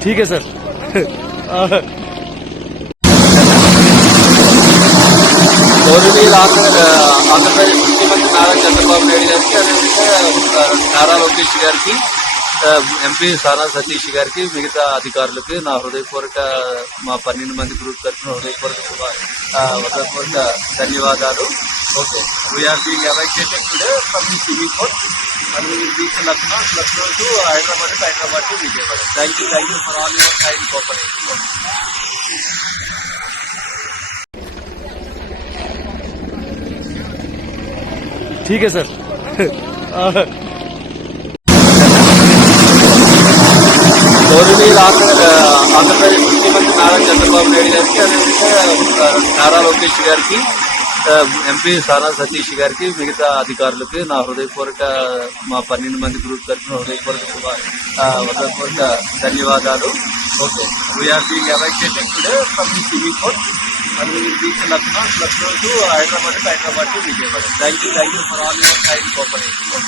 ठीक है सर రోజుని ఆంధ్ర ఆంధ్రప్రదేశ్ ముఖ్యమంత్రి నారా చంద్రబాబు నాయుడు గారికి అదేవిధంగా నారా లోకేష్ గారికి ఆ, ఎంపీ సానా సతీష్ గారికి మిగతా అధికారులకి నా హృదయపూర్వక మా పన్నెండు మంది గ్రూప్ తరఫున హృదయపూర్వక శుభ- ఆ, హృదయపూర్వక ధన్యవాదాలు okay we are being evacuated today from the civil court and will reach Lucknow Lucknow to Hyderabad Hyderabad to Vijayawada thank you thank you for all your kind cooperation ठीक है सर రోజుని ఆంధ్ర ఆంధ్రప్రదేశ్ ముఖ్యమంత్రి నారా చంద్రబాబు నాయుడు గారికి అదేవిధంగా నారా లోకేష్ గారికి ఆ, ఎంపీ సానా సతీష్ గారికి మిగతా అధికారులకి నా హృదయపూర్వక మా పన్నెండు మంది గ్రూప్ తరఫున హృదయపూర్వక హృదయపూర్వక ధన్యవాదాలు. Okay. We are being evacuated today from the civil court and Lucknow Lucknow to Hyderabad Hyderabad to Vijayawada thank you thank you for all your time cooperation